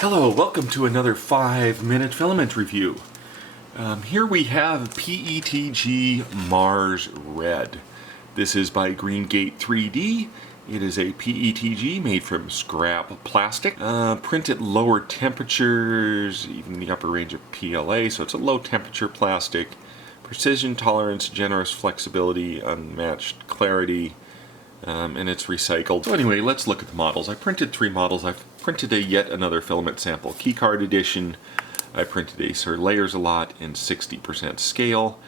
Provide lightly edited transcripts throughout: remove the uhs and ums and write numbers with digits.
Hello, welcome to another 5-minute filament review. Here we have PETG Mars Red. This is by GreenGate3D. It is a PETG made from scrap plastic. Print at lower temperatures, even in the upper range of PLA, so it's a low temperature plastic. Precision, tolerance, generous flexibility, unmatched clarity, and it's recycled. So anyway, let's look at the models. I printed 3 models. I've printed a yet another filament sample keycard edition. I printed a Sir Layers a Lot in 60% scale.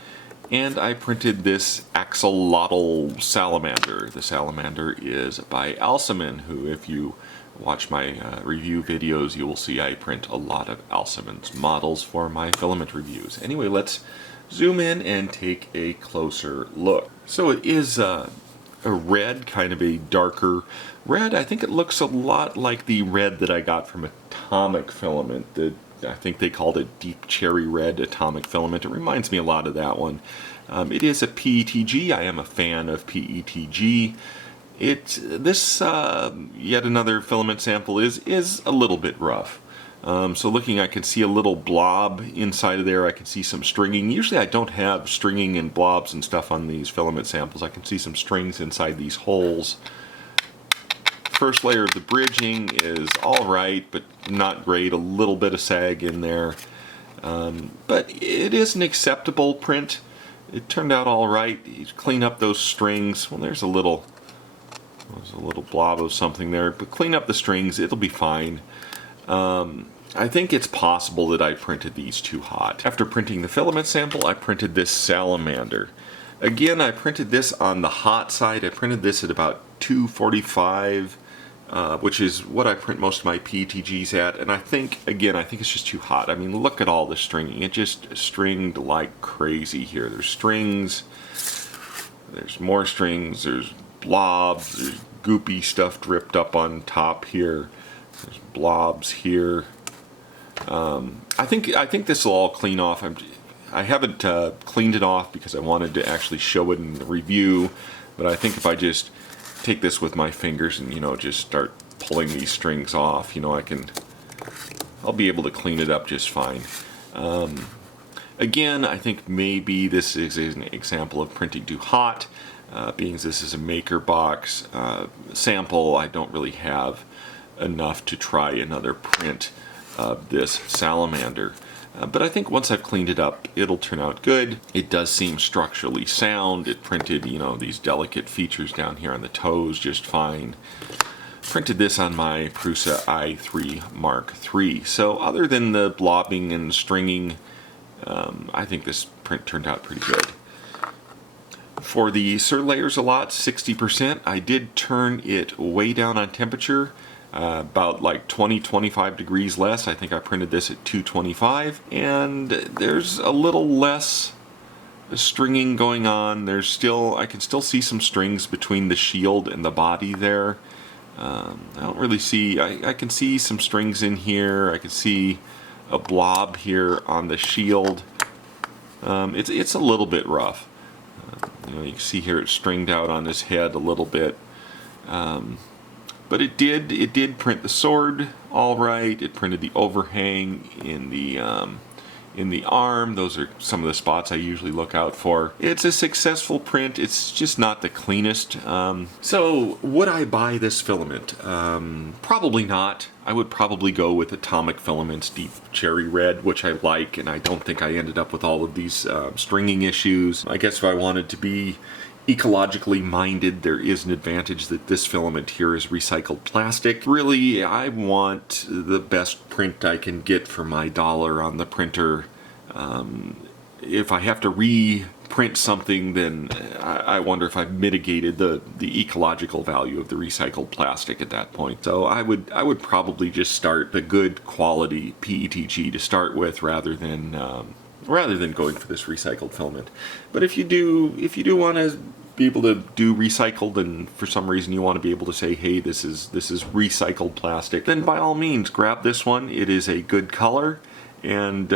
And I printed this Axolotl Salamander. The Salamander is by Alsaman, who, if you watch my review videos, you will see I print a lot of Alsaman's models for my filament reviews. Anyway, let's zoom in and take a closer look. So it is a red, kind of a darker red. I think it looks a lot like the red that I got from Atomic Filament. I think they called it Deep Cherry Red Atomic Filament. It reminds me a lot of that one. It is a PETG. I am a fan of PETG. This yet another filament sample is a little bit rough. So looking, I can see a little blob inside of there. I can see some stringing. Usually I don't have stringing and blobs and stuff on these filament samples. I can see some strings inside these holes. First layer of the bridging is alright, but not great. A little bit of sag in there. But it is an acceptable print. It turned out alright. You clean up those strings. Well, there's a little blob of something there. But clean up the strings, it'll be fine. I think it's possible that I printed these too hot. After printing the filament sample, I printed this Salamander. Again, I printed this on the hot side. I printed this at about 245, which is what I print most of my PETGs at. And I think it's just too hot. I mean, look at all the stringing. It just stringed like crazy here. There's strings, there's more strings, there's blobs, there's goopy stuff dripped up on top here. There's blobs here. I think this will all clean off. I haven't cleaned it off because I wanted to actually show it in the review, but I think if I just take this with my fingers and just start pulling these strings off, I'll be able to clean it up just fine. Again, I think maybe this is an example of printing too hot. Being this is a maker box sample, I don't really have enough to try another print of this Salamander. But I think once I've cleaned it up, it'll turn out good. It does seem structurally sound. It printed, these delicate features down here on the toes just fine. Printed this on my Prusa i3 Mark III. So other than the blobbing and stringing, I think this print turned out pretty good. For the Sir Layers a Lot 60%, I did turn it way down on temperature. About like 20-25 degrees less. I think I printed this at 225, and there's a little less stringing going on. I can still see some strings between the shield and the body there. I don't really see, I can see some strings in here. I can see a blob here on the shield. It's a little bit rough. You can see here it's stringed out on his head a little bit. But it did print the sword all right. It printed the overhang in the arm. Those are some of the spots I usually look out for. It's a successful print. It's just not the cleanest. So would I buy this filament? Probably not. I would probably go with Atomic Filament's Deep Cherry Red, which I like, and I don't think I ended up with all of these stringing issues. I guess if I wanted to be ecologically minded, there is an advantage that this filament here is recycled plastic. Really, I want the best print I can get for my dollar on the printer. If I have to reprint something, then I wonder if I've mitigated the ecological value of the recycled plastic at that point. So I would probably just start the good quality PETG to start with, rather than going for this recycled filament. But if you do want to be able to do recycled, and for some reason you want to be able to say, hey, this is recycled plastic, then by all means grab this one. It is a good color, and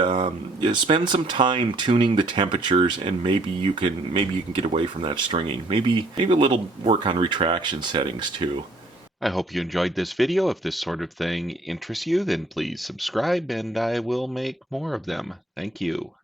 spend some time tuning the temperatures, and maybe you can get away from that stringing. Maybe a little work on retraction settings too. I hope you enjoyed this video. If this sort of thing interests you, then please subscribe and I will make more of them. Thank you.